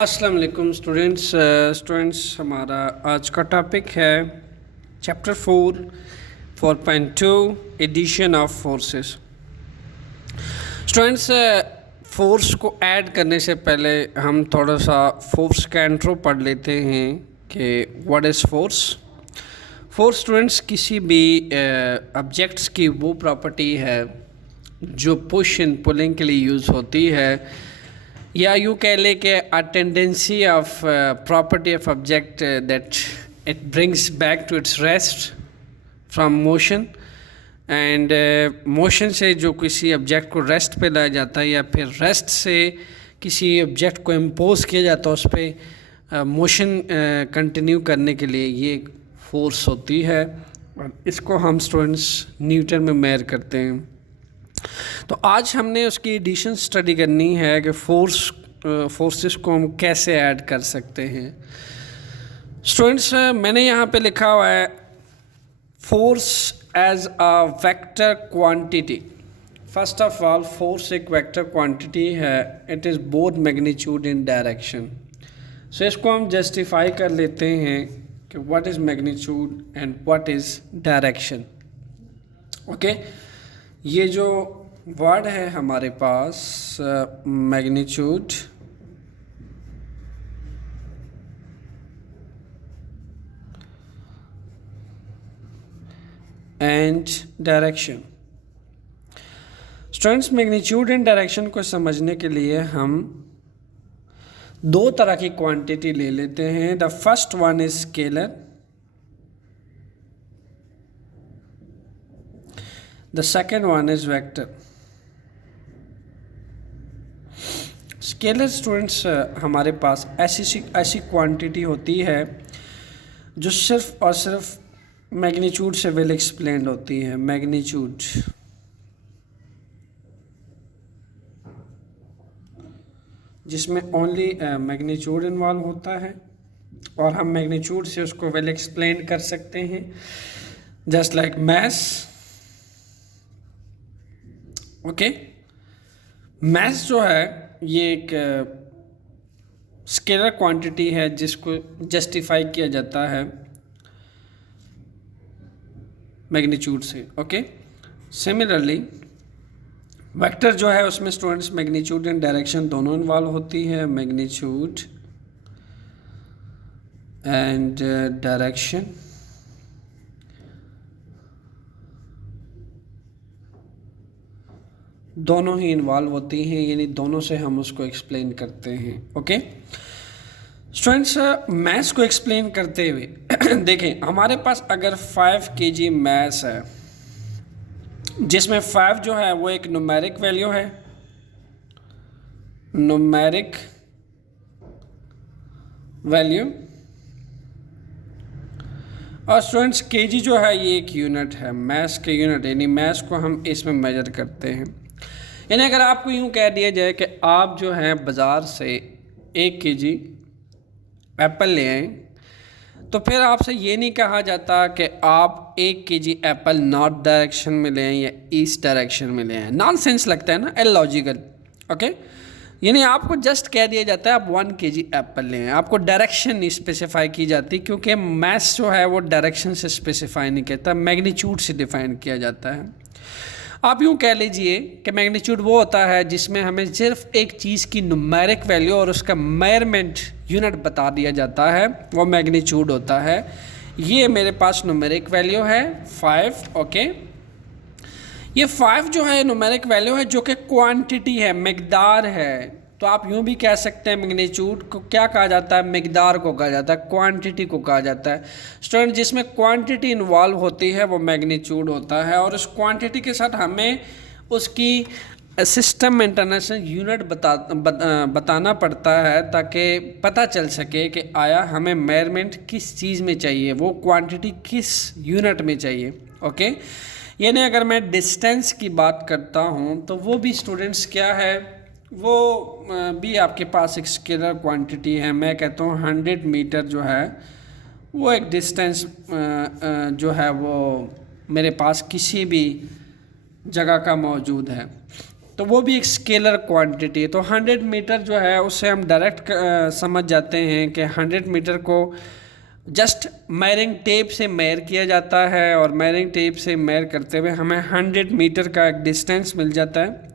अस्सलाम वालेकुम स्टूडेंट्स हमारा आज का टॉपिक है chapter 4.2 addition of forces. Students force को ऐड करने से पहले हम थोड़ा सा फोर्स का इंट्रो पढ़ लेते हैं कि what is force. Force students किसी भी ऑब्जेक्ट्स की वो प्रॉपर्टी है जो पुश एंड पुलिंग के लिए यूज़ होती है, या यूँ कह ले कि a tendency of property of object that it brings back to its rest from motion and motion से जो किसी ऑब्जेक्ट को रेस्ट पे लाया जाता है या फिर रेस्ट से किसी ऑब्जेक्ट को इम्पोज किया जाता है उस पर मोशन कंटिन्यू करने के लिए, ये एक फोर्स होती है और इसको हम स्टूडेंट्स न्यूटन में मेजर करते हैं। तो आज हमने उसकी एडिशन स्टडी करनी है कि फोर्सेस को हम कैसे ऐड कर सकते हैं। स्टूडेंट्स मैंने यहाँ पे लिखा हुआ है force as a vector quantity. First of all force एक वेक्टर क्वांटिटी है, it is both magnitude in direction. So इसको हम जस्टिफाई कर लेते हैं कि what is magnitude and what is direction. Okay, ये जो वर्ड है हमारे पास magnitude and direction. Students magnitude and direction को समझने के लिए हम दो तरह की क्वांटिटी ले लेते हैं। The first one is scalar, the second one is vector. Scalar students हमारे पास ऐसी क्वांटिटी होती है जो सिर्फ और सिर्फ मैग्नीट्यूड से वेल एक्सप्लेन्ड होती है। मैग्नीट्यूड जिसमें ओनली मैग्नीट्यूड इन्वॉल्व होता है और हम मैग्नीट्यूड से उसको वेल एक्सप्लेन कर सकते हैं, just like mass. Okay, mass जो है ये एक स्केलर क्वांटिटी है जिसको जस्टिफाई किया जाता है मैग्नीट्यूड से। ओके, सिमिलरली वेक्टर जो है उसमें स्टूडेंट्स मैग्नीट्यूड एंड डायरेक्शन दोनों इन्वॉल्व होती है। मैग्नीट्यूड एंड डायरेक्शन दोनों ही इन्वॉल्व होती हैं, यानी दोनों से हम उसको एक्सप्लेन करते हैं। ओके स्टूडेंट्स, मैथ्स को एक्सप्लेन करते हुए देखें, हमारे पास अगर 5 kg मैथ्स है जिसमें 5 जो है वो एक न्यूमेरिक वैल्यू है, न्यूमेरिक वैल्यू, और स्टूडेंट्स केजी जो है ये एक यूनिट है, मैथ्स के यूनिट, यानी मैथ्स को हम इसमें मेजर करते हैं। यानी अगर आपको यूँ कह दिया जाए कि आप जो हैं बाज़ार से 1 kg एप्पल ले आएँ, तो फिर आपसे ये नहीं कहा जाता कि आप 1 kg एप्पल नॉर्थ डायरेक्शन में ले आएँ या ईस्ट डायरेक्शन में ले आएँ। नॉनसेंस लगता है ना, इलॉजिकल। ओके, यानी आपको जस्ट कह दिया जाता है आप 1 kg एप्पल ले आएँ, आपको डायरेक्शन नहीं स्पेसिफाई की जाती, क्योंकि मैथ्स जो है वो डायरेक्शन से स्पेसिफाई नहीं कहता, मैग्नीट्यूड से डिफाइन किया जाता है। आप यूँ कह लीजिए कि मैग्नीट्यूड वो होता है जिसमें हमें सिर्फ एक चीज़ की न्यूमेरिक वैल्यू और उसका मेजरमेंट यूनिट बता दिया जाता है, वो मैग्नीट्यूड होता है। ये मेरे पास न्यूमेरिक वैल्यू है 5। ओके, ये 5 जो है न्यूमेरिक वैल्यू है जो कि क्वांटिटी है, मिकदार है। तो आप यूँ भी कह सकते हैं मैग्नीट्यूड को क्या कहा जाता है, मिकदार को कहा जाता है, क्वांटिटी को कहा जाता है। स्टूडेंट जिसमें क्वांटिटी इन्वॉल्व होती है वो मैग्नीट्यूड होता है, और उस क्वांटिटी के साथ हमें उसकी सिस्टम इंटरनेशनल यूनिट बताना पड़ता है ताकि पता चल सके कि आया हमें मेजरमेंट किस चीज़ में चाहिए, वो क्वांटिटी किस यूनिट में चाहिए। ओके, यानी अगर मैं डिस्टेंस की बात करता हूँ तो वो भी स्टूडेंट्स क्या है, वो भी आपके पास एक स्केलर क्वांटिटी है। मैं कहता हूँ 100 मीटर जो है वो एक डिस्टेंस जो है वो मेरे पास किसी भी जगह का मौजूद है। तो वो भी एक स्केलर क्वांटिटी है। तो 100 मीटर जो है उससे हम डायरेक्ट समझ जाते हैं कि 100 मीटर को जस्ट मेयरिंग टेप से मेयर किया जाता है, और मेयरिंग टेप से मेयर करते हुए हमें 100 मीटर का एक डिस्टेंस मिल जाता है।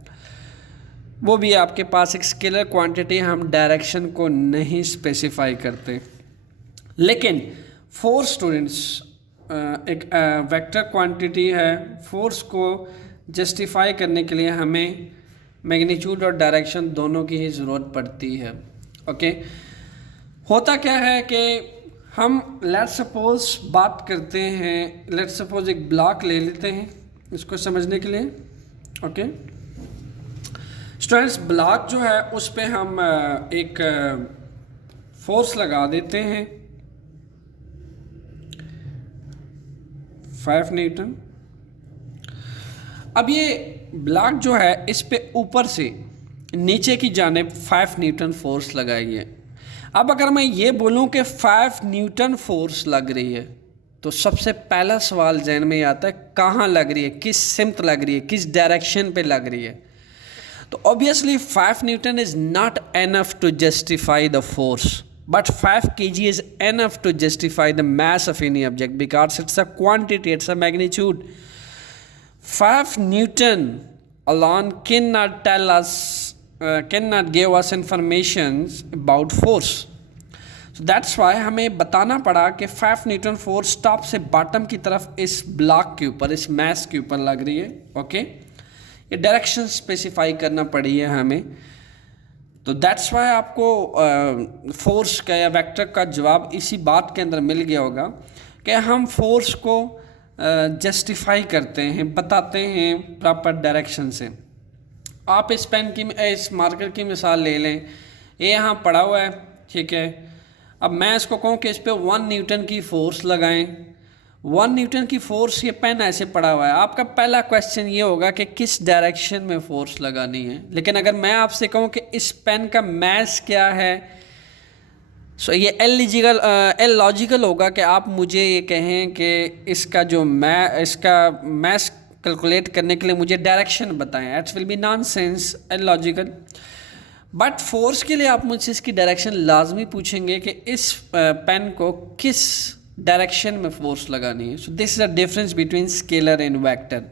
वो भी आपके पास एक स्केलर क्वांटिटी, हम डायरेक्शन को नहीं स्पेसिफाई करते। लेकिन फोर्स स्टूडेंट्स एक वेक्टर क्वांटिटी है। फोर्स को जस्टिफाई करने के लिए हमें मैग्नीट्यूड और डायरेक्शन दोनों की ही ज़रूरत पड़ती है। ओके, होता क्या है कि हम लेट्स सपोज बात करते हैं, लेट्स सपोज एक ब्लॉक ले लेते हैं इसको समझने के लिए। ओके स्टूडेंट्स, ब्लॉक जो है उस पे हम एक फोर्स लगा देते हैं 5 न्यूटन। अब ये ब्लॉक जो है इस पे ऊपर से नीचे की जानिब 5 न्यूटन फोर्स लगाई है। अब अगर मैं ये बोलूँ कि 5 न्यूटन फोर्स लग रही है, तो सबसे पहला सवाल जहन में आता है कहाँ लग रही है, किस सिमत लग रही है, किस डायरेक्शन पे लग रही है। तो obviously 5 newton is not enough to justify the force, but 5 kg is enough to justify the mass of any object because it's a quantity, it's a magnitude. 5 Newton alone cannot tell us, cannot give us information about force. So that's why हमें बताना पड़ा कि 5 Newton force top से bottom की तरफ इस block के ऊपर, इस मैस के ऊपर लग रही है। ओके, ये डायरेक्शन स्पेसिफाई करना पड़ी है हमें। तो दैट्स वाई आपको फोर्स का या वेक्टर का जवाब इसी बात के अंदर मिल गया होगा कि हम फोर्स को जस्टिफाई करते हैं, बताते हैं प्रॉपर डायरेक्शन से। आप इस पेन की, इस मार्कर की मिसाल ले लें, ये यहाँ पड़ा हुआ है, ठीक है। अब मैं इसको कहूँ कि इस पर 1 न्यूटन की फ़ोर्स लगाएं, 1 न्यूटन की फ़ोर्स, ये पेन ऐसे पड़ा हुआ है। आपका पहला क्वेश्चन ये होगा कि किस डायरेक्शन में फ़ोर्स लगानी है। लेकिन अगर मैं आपसे कहूँ कि इस पेन का मैस क्या है, सो ये इलॉजिकल होगा कि आप मुझे ये कहें कि इसका जो इसका मैस कैलकुलेट करने के लिए मुझे डायरेक्शन बताएं। It's will be nonsense, illogical. But force के लिए आप मुझसे इसकी डायरेक्शन लाजमी पूछेंगे कि इस पेन को किस डायरेक्शन में फोर्स लगानी है। So this is a difference between scalar and vector.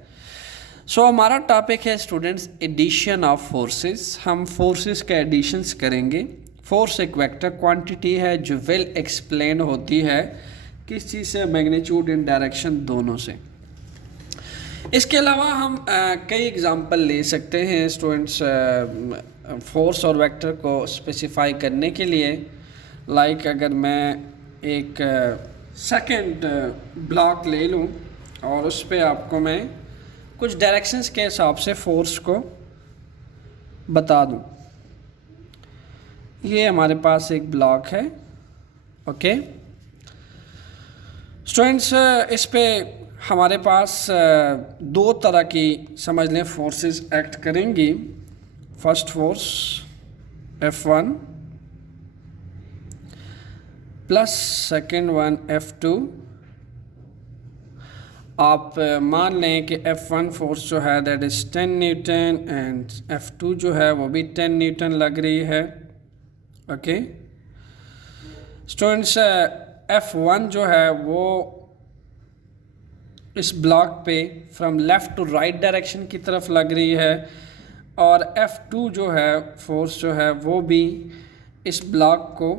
So हमारा टॉपिक है स्टूडेंट्स एडिशन ऑफ फोर्सेस। हम फोर्सेस के एडिशंस करेंगे। फोर्स एक वेक्टर क्वांटिटी है जो वेल एक्सप्लेन होती है किस चीज़ से, मैग्नीट्यूड एंड डायरेक्शन दोनों से। इसके अलावा हम कई एग्जांपल ले सकते हैं स्टूडेंट्स फोर्स और वेक्टर को स्पेसिफाई करने के लिए। लाइक अगर मैं एक सेकंड ब्लॉक ले लूं और उस पर आपको मैं कुछ डायरेक्शंस के हिसाब से फोर्स को बता दूं। ये हमारे पास एक ब्लॉक है। ओके स्टूडेंट्स, इस पे हमारे पास दो तरह की समझ लें फोर्सेस एक्ट करेंगी। First force F1 plus second one F2। आप मान लें कि F1 फोर्स जो है that is 10 Newton and F2 जो है वो भी 10 न्यूटन लग रही है। ओके स्टूडेंट्स, F1 जो है वो इस ब्लॉक पे from left to right direction की तरफ लग रही है, और F2 जो है फोर्स जो है वो भी इस ब्लॉक को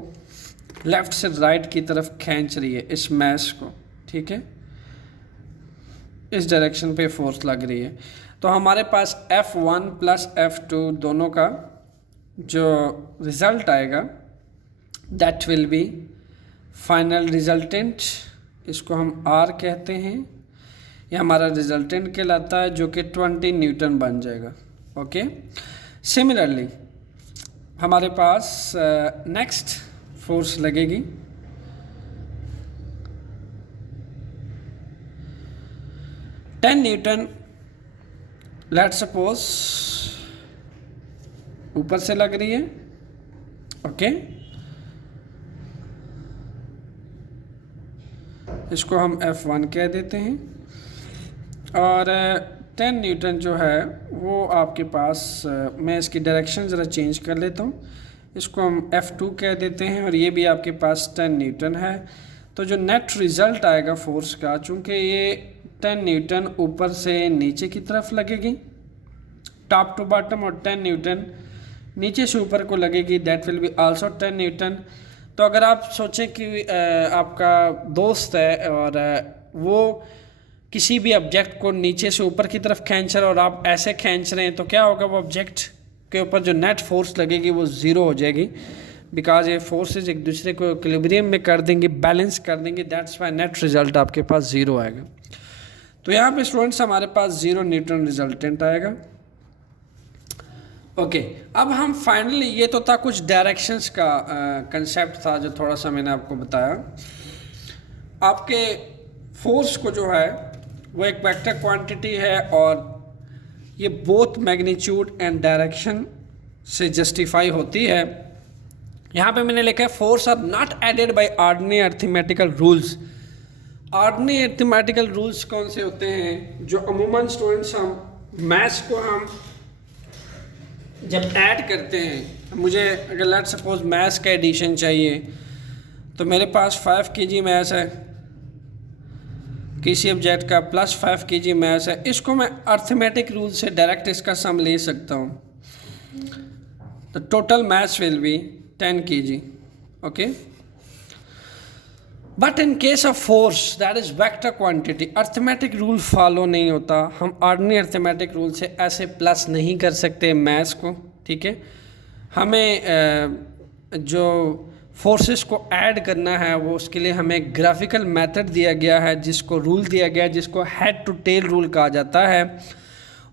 लेफ़्ट से राइट की तरफ खींच रही है, इस मैस को। ठीक है, इस डायरेक्शन पे फोर्स लग रही है। तो हमारे पास F1 प्लस F2 दोनों का जो रिज़ल्ट आएगा that will B final resultant. इसको हम R कहते हैं। ये हमारा रिजल्टेंट कहलाता है जो कि 20 न्यूटन बन जाएगा। ओके, सिमिलरली हमारे पास नेक्स्ट फोर्स लगेगी टेन न्यूटन। लेट्स सपोज ऊपर से लग रही है। ओके, इसको हम F1 कह देते हैं। और 10 न्यूटन जो है वो आपके पास मैं इसकी डायरेक्शन ज़रा चेंज कर लेता हूँ, इसको हम F2 कह देते हैं, और ये भी आपके पास 10 न्यूटन है। तो जो नेट रिज़ल्ट आएगा फोर्स का, चूँकि ये 10 न्यूटन ऊपर से नीचे की तरफ लगेगी टॉप टू बॉटम, और 10 न्यूटन नीचे से ऊपर को लगेगी, that will be also 10 Newton. तो अगर आप सोचें कि आपका दोस्त है और वो किसी भी ऑब्जेक्ट को नीचे से ऊपर की तरफ खींच रहा है और आप ऐसे खींच रहे हैं, तो क्या होगा, वो ऑब्जेक्ट के ऊपर जो नेट फोर्स लगेगी वो ज़ीरो हो जाएगी, बिकॉज ये फोर्सेस एक दूसरे को इक्विलिब्रियम में कर देंगे, बैलेंस कर देंगे, दैट्स वाई नेट रिजल्ट आपके पास ज़ीरो आएगा। तो यहाँ पे स्टूडेंट्स हमारे पास 0 न्यूटन रिजल्टेंट आएगा। ओके, अब हम फाइनली, ये तो था कुछ डायरेक्शंस का कंसेप्ट था जो थोड़ा सा मैंने आपको बताया। आपके फोर्स को जो है वो एक वेक्टर क्वांटिटी है, और ये बोथ मैग्नीट्यूड एंड डायरेक्शन से जस्टिफाई होती है। यहाँ पे मैंने लिखा है force are not added by ordinary arithmetical rules. Ordinary arithmetical rules कौन से होते हैं, जो अमूमन स्टूडेंट्स हम मैथ्स को हम जब ऐड करते हैं, मुझे अगर लेट सपोज मैथ्स का एडिशन चाहिए, तो मेरे पास 5 kg मैथ्स है किसी ऑब्जेक्ट का, प्लस 5 kg मैथ्स है, इसको मैं अर्थमेटिक रूल से डायरेक्ट इसका सम ले सकता हूँ। तो total maths will be 10 kg, okay. But in case of force that is vector quantity, arithmetic rule follow नहीं होता। हम ऑर्डिनरी अर्थमेटिक रूल से ऐसे प्लस नहीं कर सकते मैथ्स को, ठीक है। हमें जो फोर्सेस को ऐड करना है वो उसके लिए हमें ग्राफिकल मेथड दिया गया है, जिसको रूल दिया गया है, जिसको हेड टू टेल रूल कहा जाता है।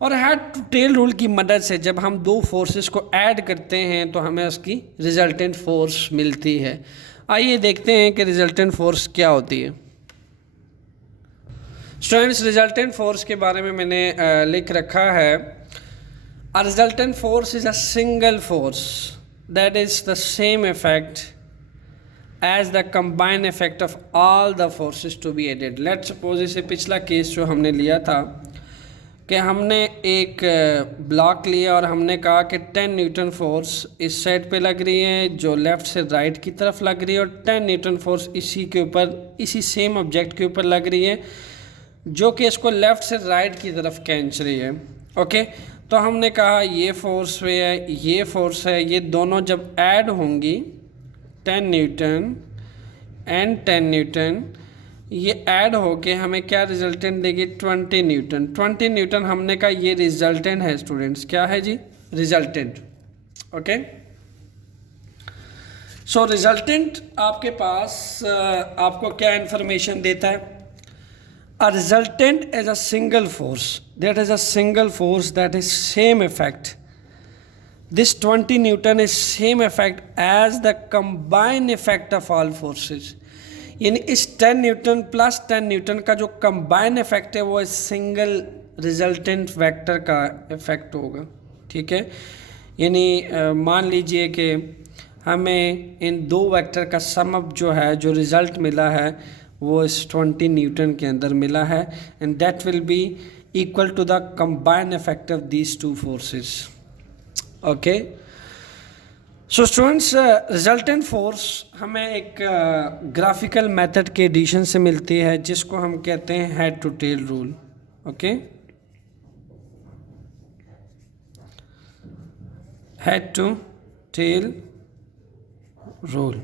और हेड टू टेल रूल की मदद से जब हम दो फोर्सेस को ऐड करते हैं तो हमें उसकी रिजल्टेंट फोर्स मिलती है। आइए देखते हैं कि रिजल्टेंट फोर्स क्या होती है। स्टूडेंट्स, रिजल्टेंट फोर्स के बारे में मैंने लिख रखा है, a resultant force is a single force that is the same effect as the combined effect of all the forces to be added. Let suppose, इसे पिछला केस जो हमने लिया था कि हमने एक ब्लॉक लिया और हमने कहा कि 10 न्यूटन फोर्स इस साइड पे लग रही है जो लेफ़्ट से राइट की तरफ लग रही है, और 10 न्यूटन फोर्स इसी के ऊपर, इसी सेम ऑब्जेक्ट के ऊपर लग रही है जो कि इसको लेफ़्ट से राइट की तरफ खींच रही है, ओके। तो हमने कहा ये फोर्स है, ये फोर्स है, ये दोनों जब ऐड होंगी 10 न्यूटन एंड 10 न्यूटन, ये ऐड होके हमें क्या रिजल्टेंट देगी, 20 न्यूटन। 20 न्यूटन हमने कहा ये रिजल्टेंट है स्टूडेंट्स, क्या है जी, रिजल्टेंट, ओके। सो रिजल्टेंट आपके पास आपको क्या इंफॉर्मेशन देता है, a resultant is a single force that is a single force that is same effect, this 20 newton is same effect as the combined effect of all forces. यानी इस 10 Newton plus 10 Newton का जो combine effect है वो single resultant vector का effect होगा, ठीक है। यानी मान लीजिए कि हमें इन दो वेक्टर का सम अप जो है, जो रिज़ल्ट मिला है वो इस 20 न्यूटन के अंदर मिला है, and that will be equal to the combine effect of these two forces, okay. So students, resultant force हमें एक ग्राफिकल मेथड के एडिशन से मिलती है जिसको हम कहते हैं head to tail rule, okay. Head to tail rule.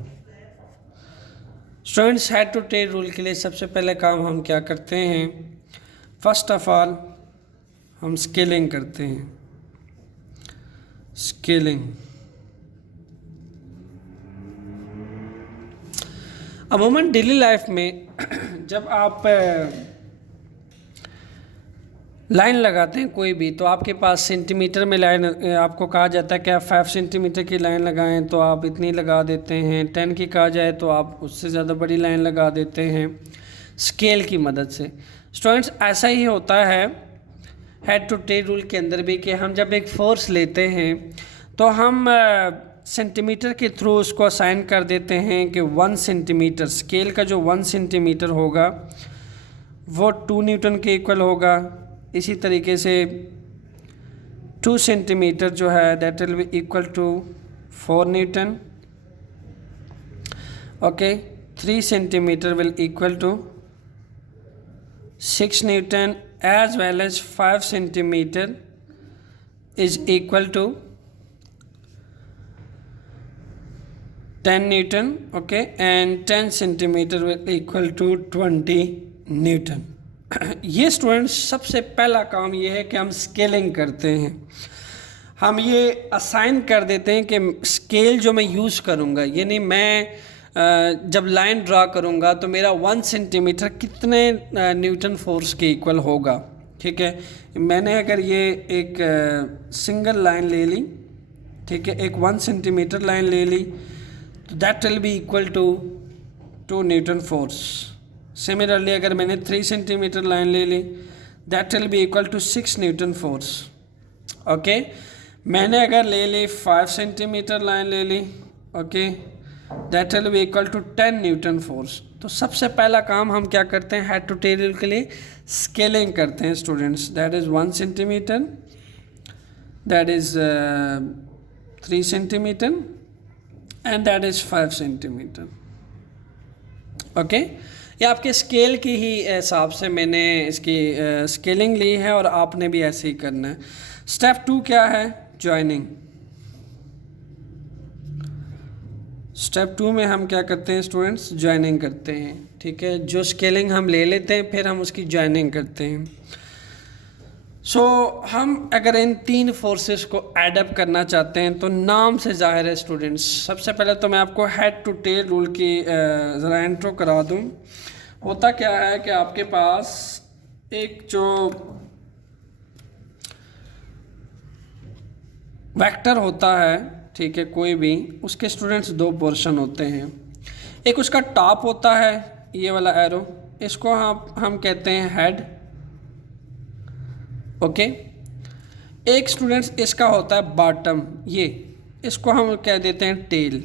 Students, head to tail rule के लिए सबसे पहले काम हम क्या करते हैं, फर्स्ट ऑफ ऑल हम स्केलिंग करते हैं, स्केलिंग। अमूमन डेली लाइफ में जब आप लाइन लगाते हैं कोई भी, तो आपके पास सेंटीमीटर में लाइन आपको कहा जाता है कि आप 5 सेंटीमीटर की लाइन लगाएं तो आप इतनी लगा देते हैं, 10 की कहा जाए तो आप उससे ज़्यादा बड़ी लाइन लगा देते हैं स्केल की मदद से। स्टूडेंट्स, ऐसा ही होता है हेड टू टेल रूल के अंदर भी कि हम जब एक फोर्स लेते हैं तो हम सेंटीमीटर के थ्रू उसको असाइन कर देते हैं कि 1 सेंटीमीटर, स्केल का जो 1 सेंटीमीटर होगा वो 2 न्यूटन के इक्वल होगा, इसी तरीके से 2 सेंटीमीटर जो है that will be equal to 4 newton. Okay, 3 centimetre will equal to 6 Newton as well as 5 centimeter is equal to 10 Newton, okay, and 10 centimeter will equal to 20 Newton। ये स्टूडेंट्स सबसे पहला काम ये है कि हम स्केलिंग करते हैं, हम ये असाइन कर देते हैं कि स्केल जो मैं यूज़ करूँगा, यानी मैं जब लाइन ड्रा करूँगा तो मेरा 1 सेंटीमीटर कितने न्यूटन फोर्स के इक्वल होगा। ठीक है, मैंने अगर ये एक सिंगल लाइन ले ली, ठीक है, एक 1 सेंटीमीटर लाइन ले ली, तो that will be equal to 2 newton force. Similarly अगर मैंने 3 सेंटीमीटर लाइन ले ली, that will be equal to 6 newton force. Okay, मैंने अगर ले ली 5 सेंटीमीटर लाइन ले ली, okay, that will be equal to 10 newton force. तो सबसे पहला काम हम क्या करते हैं, हेड टू टेल के लिए स्केलिंग करते हैं students. That is 1 centimetre, that is 3 centimetre and that is 5 centimetre. Okay, ये आपके स्केल की ही हिसाब से मैंने इसकी स्केलिंग ली है और आपने भी ऐसे ही करना है। स्टेप 2 क्या है, जॉइनिंग। स्टेप 2 में हम क्या करते हैं स्टूडेंट्स, जॉइनिंग करते हैं। ठीक है, जो स्केलिंग हम ले लेते हैं फिर हम उसकी जॉइनिंग करते हैं। सो हम अगर इन 3 फोर्सेस को एडअप करना चाहते हैं तो नाम से जाहिर है स्टूडेंट्स, सबसे पहले तो मैं आपको हेड टू टेल रूल की ज़रा इंट्रो करा दूं। होता क्या है कि आपके पास एक जो वेक्टर होता है, ठीक है, कोई भी, उसके स्टूडेंट्स 2 पोर्शन होते हैं। एक उसका टॉप होता है, ये वाला एरो, इसको हम कहते हैं हेड। ओके, एक स्टूडेंट्स इसका होता है बॉटम, ये, इसको हम कह देते हैं टेल।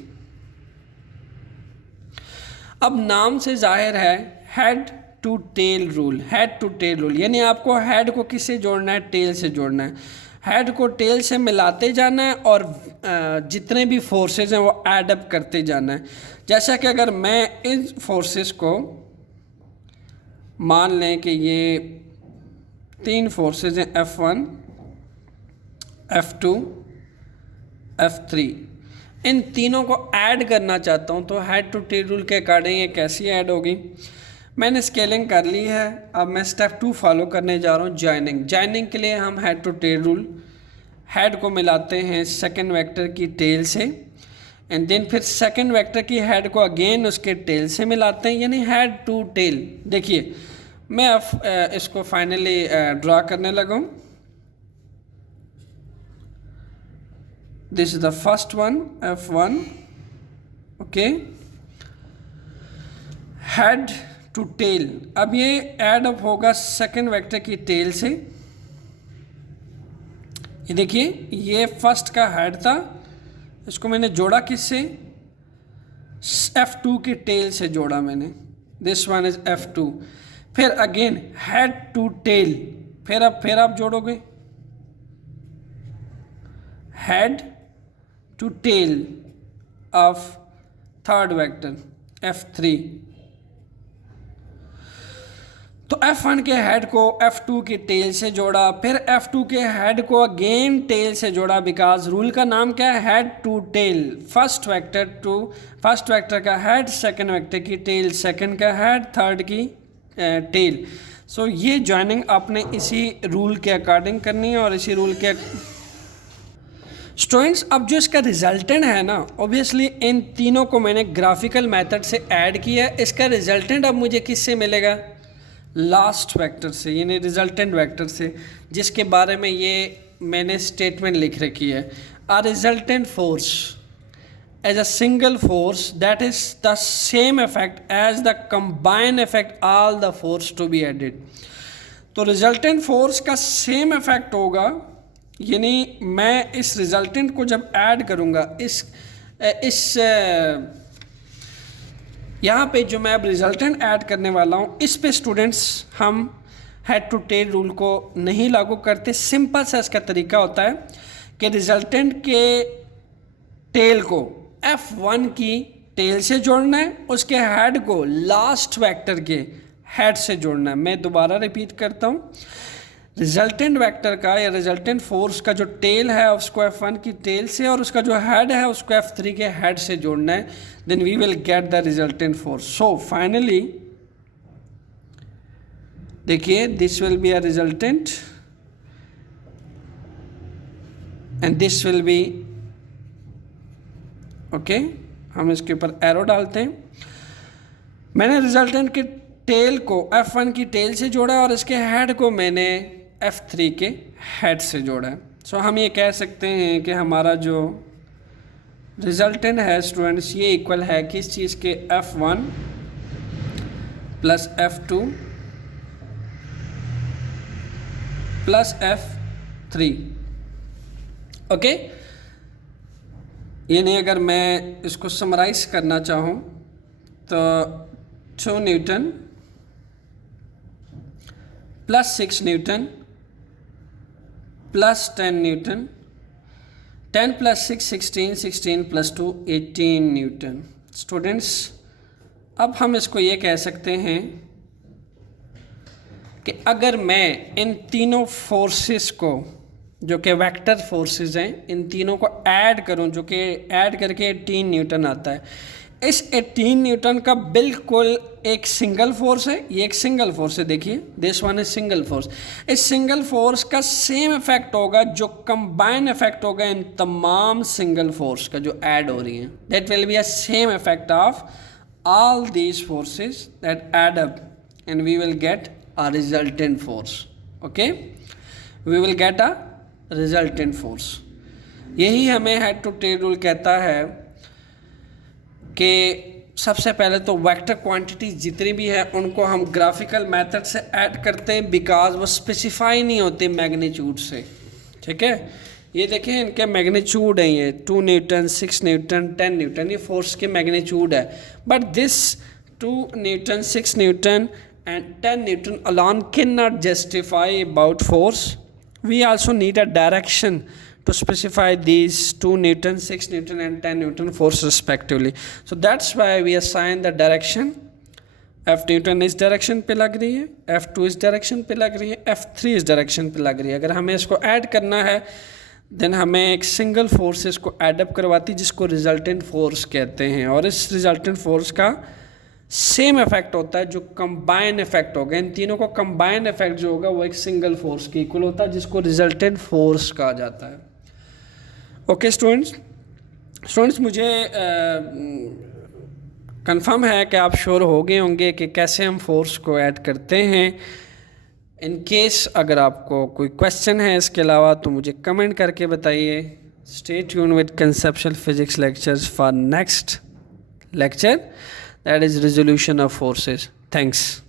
अब नाम से जाहिर है head to tail rule, head to tail rule, यानी आपको हेड को किससे जोड़ना है, टेल से जोड़ना है। हेड को टेल से मिलाते जाना है और जितने भी फोर्सेस हैं वो एडअप करते जाना है। जैसा कि अगर मैं इन फोर्सेस को मान लें कि ये 3 फोर्सेस हैं, F1, F2, F3, इन तीनों को ऐड करना चाहता हूँ तो हेड टू टेल रूल के अकॉर्डिंग ये कैसी ऐड होगी। मैंने स्केलिंग कर ली है, अब मैं स्टेप 2 फॉलो करने जा रहा हूँ, जॉइनिंग। जॉइनिंग के लिए हम head to tail rule, head को मिलाते हैं सेकंड वेक्टर की टेल से, एंड देन फिर सेकंड वेक्टर की हेड को अगेन उसके टेल से मिलाते हैं, यानी हेड टू टेल। देखिए मैं अब इसको फाइनली ड्रा करने लगा हूँ। This is the first one, F1, okay, head to tail. अब ये एड अप होगा सेकंड वेक्टर की टेल से। ये देखिए, ये फर्स्ट का हेड था, इसको मैंने जोड़ा किससे, F2 की टेल से जोड़ा मैंने, दिस वन इज F2। फिर अगेन हेड टू टेल, फिर आप जोड़ोगे head to tail of third vector F3। तो F1 के हेड को F2 की टेल से जोड़ा, फिर F2 के हेड को अगेन टेल से जोड़ा, बिकॉज रूल का नाम क्या है, head to tail. First vector का हेड, सेकंड वेक्टर की टेल, सेकंड का हेड, थर्ड की टेल। सो ये जॉइनिंग आपने इसी रूल के अकॉर्डिंग करनी है और इसी रूल के स्टूडेंट्स। अब जो इसका रिजल्टेंट है ना, ऑब्वियसली इन तीनों को मैंने ग्राफिकल मेथड से ऐड किया है। इसका रिजल्टेंट अब मुझे किससे मिलेगा, लास्ट वेक्टर से, यानी रिजल्टेंट वेक्टर से, जिसके बारे में ये मैंने स्टेटमेंट लिख रखी है। A resultant force as a single force that is the same effect as the combined effect all the force to be added. तो रिजल्टेंट फोर्स का सेम इफेक्ट होगा, यानी मैं इस रिजल्टेंट को जब ऐड करूँगा, इस यहाँ पे जो मैं अब रिजल्टेंट ऐड करने वाला हूँ, इस पे स्टूडेंट्स हम हेड टू टेल रूल को नहीं लागू करते। सिंपल सा इसका तरीका होता है कि रिजल्टेंट के टेल को F1 की टेल से जोड़ना है, उसके हेड को लास्ट वेक्टर के हेड से जोड़ना है। मैं दोबारा रिपीट करता हूँ, रिजल्टेंट वेक्टर का या रिजल्टेंट फोर्स का जो टेल है उसको F1 की टेल से और उसका जो हेड है उसको F3 के हेड से जोड़ना है, then we will get the resultant force. So finally देखिए, this will be a resultant and this will be okay. हम इसके ऊपर एरो डालते हैं। मैंने रिजल्टेंट के टेल को F1 की टेल से जोड़ा और इसके हेड को मैंने F3 के हेड से जोड़ा है। सो हम ये कह सकते हैं कि हमारा जो रिजल्टेंट है स्टूडेंट्स, ये इक्वल है किस चीज़ के, F1 plus F2 plus F3। Okay, यानी अगर मैं इसको समराइज करना चाहूँ तो 2 Newton plus 6 Newton plus 10 Newton, 10 plus 6 16, 16 plus 2 18 Newton. Students, अब हम इसको ये कह सकते हैं कि अगर मैं इन तीनों फोर्सेस को, जो कि वेक्टर फोर्सेस हैं, इन तीनों को ऐड करूं, जो कि ऐड करके 18 न्यूटन आता है, इस 18 न्यूटन का बिल्कुल एक सिंगल फोर्स है, ये एक सिंगल फोर्स है, देखिए this one is single force. इस सिंगल फोर्स का सेम इफेक्ट होगा जो कंबाइन इफेक्ट होगा इन तमाम सिंगल फोर्स का जो ऐड हो रही हैं, that will be a same effect of all these forces that add up and we will get a resultant force. Okay, we will get a resultant force. यही हमें head to tail rule कहता है कि सबसे पहले तो vector quantity जितनी भी है उनको हम ग्राफिकल मेथड से ऐड करते हैं, बिकॉज वो स्पेसिफाई नहीं होते मैग्नीट्यूड से। ठीक है, ये देखें इनके मैग्नीट्यूड हैं, ये 2 न्यूटन 6 न्यूटन 10 न्यूटन, ये फोर्स के मैग्नीट्यूड है। But this 2 Newton 6 Newton and 10 Newton alone cannot justify about force. We also need a direction to specify these 2 Newton, 6 Newton and 10 Newton force respectively. So that's why we assign the direction. F Newton इस direction पे लग रही है, F2 इस direction पे लग रही है, F3 इस डायरेक्शन पे लग रही है। अगर हमें इसको ऐड करना है देन हमें एक सिंगल फोर्स इसको एडअप करवाती जिसको रिजल्टेंट फोर्स कहते हैं, और इस रिजल्टेंट फोर्स का सेम इफेक्ट होता है जो कंबाइन इफेक्ट होगा। इन तीनों को कंबाइन इफेक्ट जो होगा वो एक सिंगल फोर्स के इक्वल होता है जिसको रिजल्टेंट फोर्स कहा जाता है। ओके स्टूडेंट्स, मुझे कंफर्म है कि आप श्योर हो गए होंगे कि कैसे हम फोर्स को ऐड करते हैं। इन केस अगर आपको कोई क्वेश्चन है इसके अलावा तो मुझे कमेंट करके बताइए। Stay tune with conceptual physics lectures for next lecture, that is resolution of forces. Thanks.